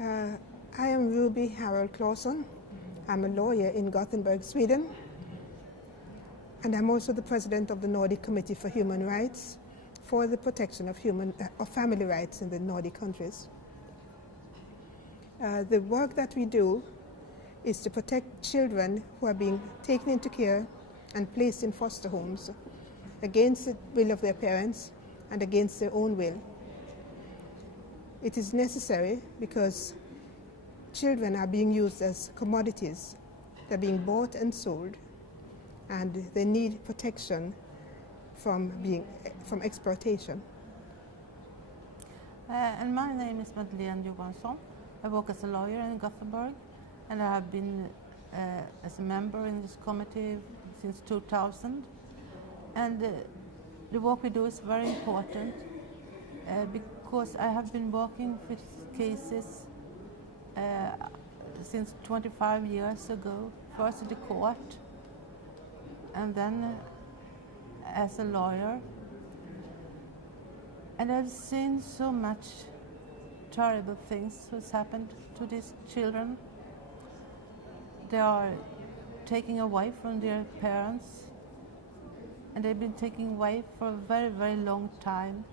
I am Ruby Harrold-Claesson. I'm a lawyer in Gothenburg, Sweden. And I'm also the president of the Nordic Committee for Human Rights for the protection of family rights in the Nordic countries. The work that we do is to protect children who are being taken into care and placed in foster homes against the will of their parents and against their own will. It is necessary because children are being used as commodities. They're being bought and sold, and they need protection from exploitation. And my name is Madeleine Johansson. I work as a lawyer in Gothenburg, and I have been as a member in this committee since 2000. And the work we do is very important because I have been working with cases since 25 years ago, first in the court and then as a lawyer. And I've seen so much terrible things has happened to these children. They are taken away from their parents, and they've been taken away for a very, very long time.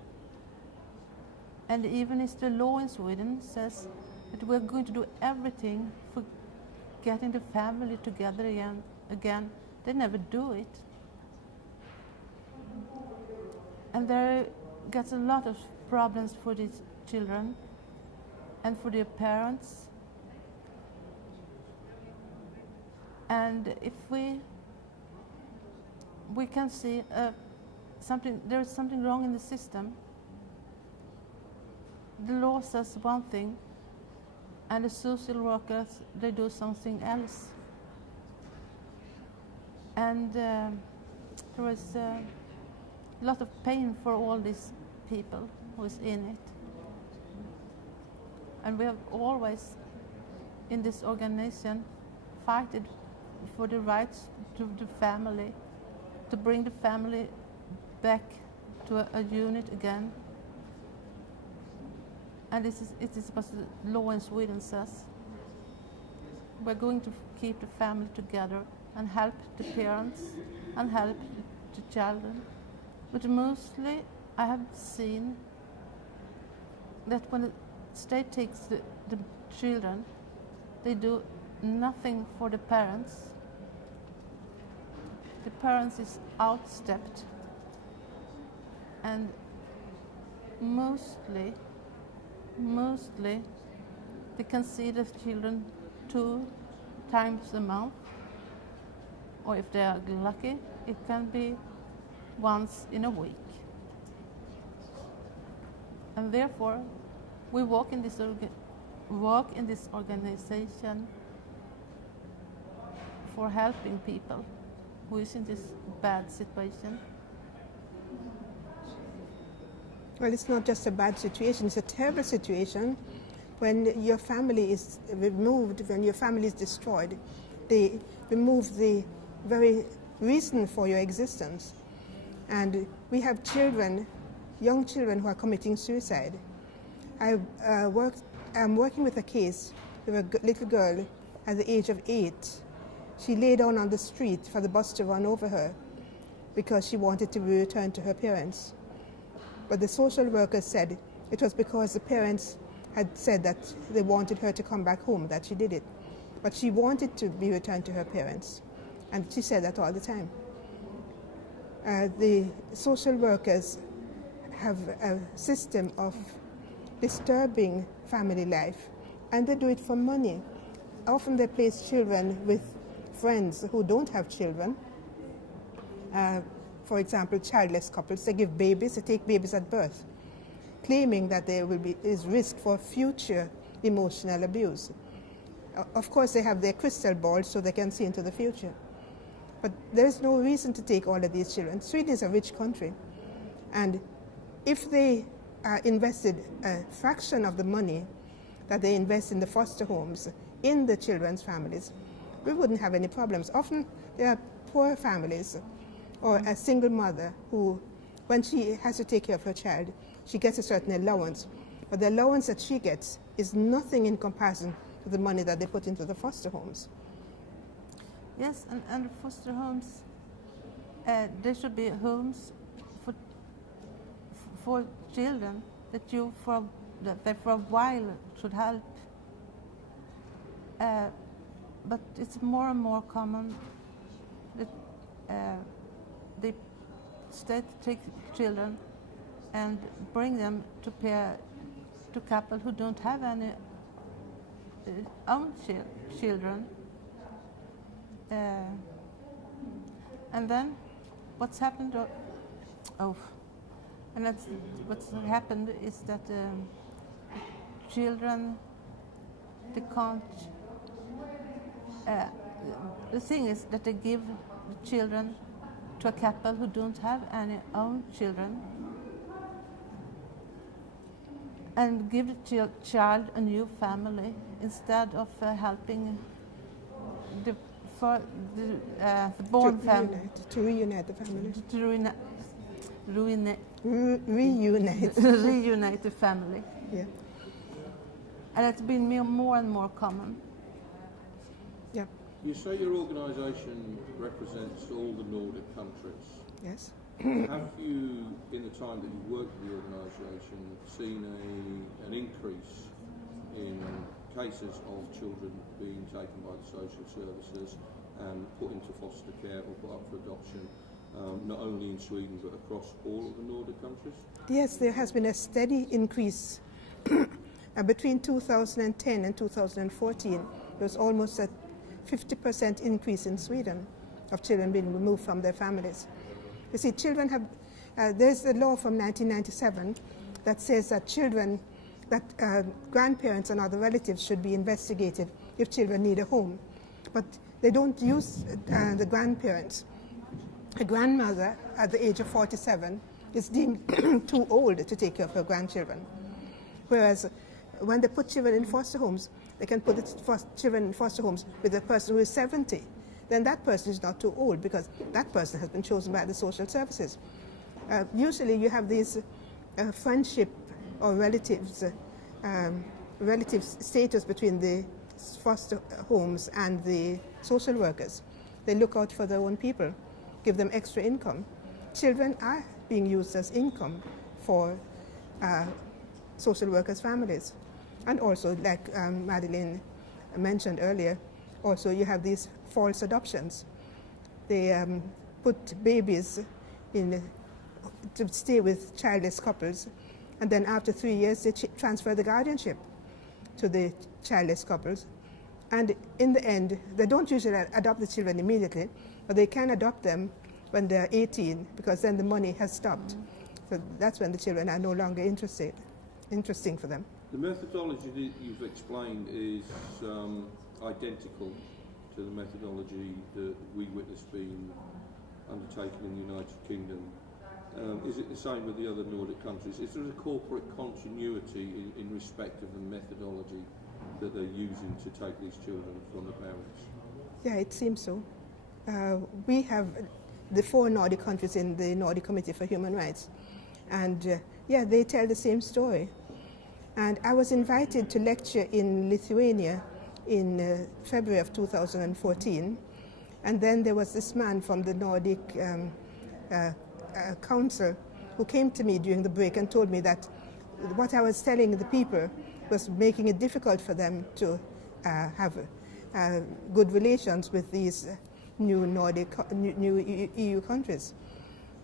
And even if the law in Sweden says that we're going to do everything for getting the family together again, they never do it. And there gets a lot of problems for these children and for their parents. And if we can see there is something wrong in the system. The law says one thing, and the social workers, they do something else. And there is a lot of pain for all these people who is in it. And we have always, in this organization, fighted for the rights to the family, to bring the family back to a unit again. And it is what the law in Sweden says. We're going to keep the family together and help the parents and help the children. But mostly I have seen that when the state takes the children, they do nothing for the parents. The parents is outstepped, and mostly they can see the children 2 times a month, or if they are lucky, it can be once in a week. And therefore, we work in this organization for helping people who is in this bad situation. Well, it's not just a bad situation, it's a terrible situation. When your family is removed, when your family is destroyed, they remove the very reason for your existence. And we have children, young children who are committing suicide. I'm working with a case with a little girl at the age of 8. She lay down on the street for the bus to run over her because she wanted to be returned to her parents. But the social worker said it was because the parents had said that they wanted her to come back home that she did it. But she wanted to be returned to her parents, and she said that all the time. The social workers have a system of disturbing family life, and they do it for money. Often they place children with friends who don't have children. For example, childless couples, they give babies, they take babies at birth, claiming that there is risk for future emotional abuse. Of course, they have their crystal ball so they can see into the future. But there is no reason to take all of these children. Sweden is a rich country, and if they invested a fraction of the money that they invest in the foster homes in the children's families, we wouldn't have any problems. Often there are poor families or a single mother who, when she has to take care of her child, she gets a certain allowance, But the allowance that she gets is nothing in comparison to the money that they put into the foster homes. Yes, and foster homes, there should be homes for children that for a while should help. But it's more and more common that the state take children and bring them to couple who don't have any own children. And then what's happened? What's happened is that children, they can't. The thing is that they give the children to a couple who don't have any own children, and give the child a new family instead of helping the born family. To reunite the family. Reunite the family. Yeah. And it's been more and more common. Yeah. You say your organisation represents all the Nordic countries. Yes. Have you, in the time that you've worked with the organisation, seen an increase in cases of children being taken by the social services and put into foster care or put up for adoption, not only in Sweden but across all of the Nordic countries? Yes, there has been a steady increase. Between 2010 and 2014, there was almost a 50% increase in Sweden of children being removed from their families. You see, children have, there's a law from 1997 that says that grandparents and other relatives should be investigated if children need a home. But they don't use the grandparents. A grandmother at the age of 47 is deemed too old to take care of her grandchildren. Whereas when they put children in foster homes, they can put children in foster homes with a person who is 70. Then that person is not too old because that person has been chosen by the social services. Usually you have these friendship or relatives status between the foster homes and the social workers. They look out for their own people, give them extra income. Children are being used as income for social workers' families. And also, like Madeleine mentioned earlier, also you have these false adoptions. They put babies in to stay with childless couples, and then after 3 years they transfer the guardianship to the childless couples. And in the end, they don't usually adopt the children immediately, but they can adopt them when they're 18, because then the money has stopped. So that's when the children are no longer interesting for them. The methodology that you've explained is identical to the methodology that we witnessed being undertaken in the United Kingdom. Is it the same with the other Nordic countries? Is there a corporate continuity in respect of the methodology that they're using to take these children from the parents? Yeah, it seems so. We have the 4 Nordic countries in the Nordic Committee for Human Rights, and they tell the same story. And I was invited to lecture in Lithuania in February of 2014, and then there was this man from the Nordic Council who came to me during the break and told me that what I was telling the people was making it difficult for them to have good relations with these new EU countries.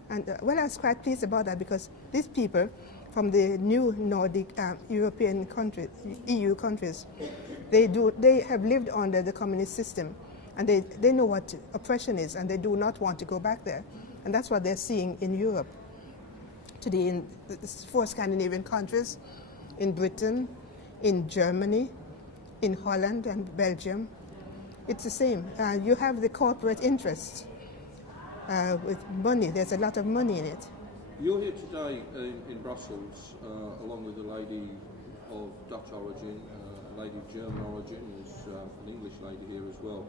And I was quite pleased about that, because these people from the new Nordic European countries, EU countries, they have lived under the communist system, and they know what oppression is, and they do not want to go back there. And that's what they're seeing in Europe today, in the 4 Scandinavian countries, in Britain, in Germany, in Holland and Belgium. It's the same. You have the corporate interests with money. There's a lot of money in it. You're here today in Brussels along with a lady of Dutch origin, a lady of German origin, there's an English lady here as well,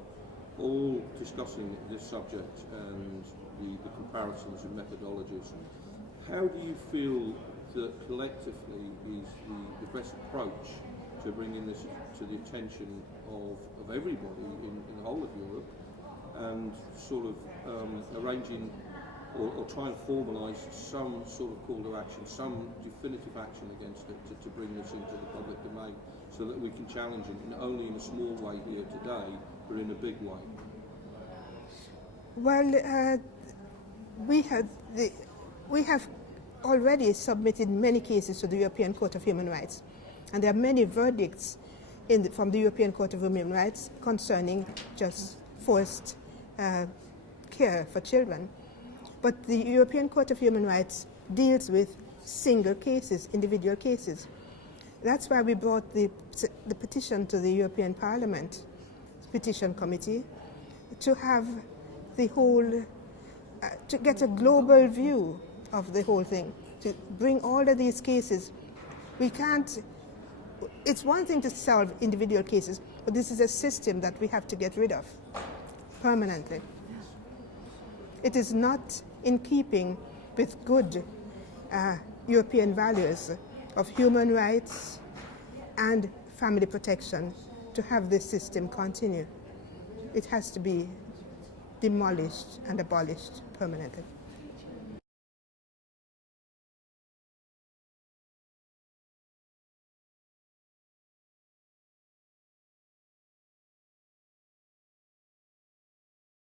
all discussing this subject and the comparisons and methodologies. How do you feel that collectively is the best approach to bringing this to the attention of everybody in the whole of Europe, and sort of arranging or try and formalise some sort of call to action, some definitive action against it to bring this into the public domain, so that we can challenge it, not only in a small way here today, but in a big way. Well, we have already submitted many cases to the European Court of Human Rights, and there are many verdicts from the European Court of Human Rights concerning just forced care for children. But the European Court of Human Rights deals with single cases, individual cases. That's why we brought the petition to the European Parliament Petition Committee, to have the whole, to get a global view of the whole thing, to bring all of these cases. We can't, it's one thing to solve individual cases, but this is a system that we have to get rid of permanently. It is not in keeping with good European values of human rights and family protection to have this system continue. It has to be demolished and abolished permanently.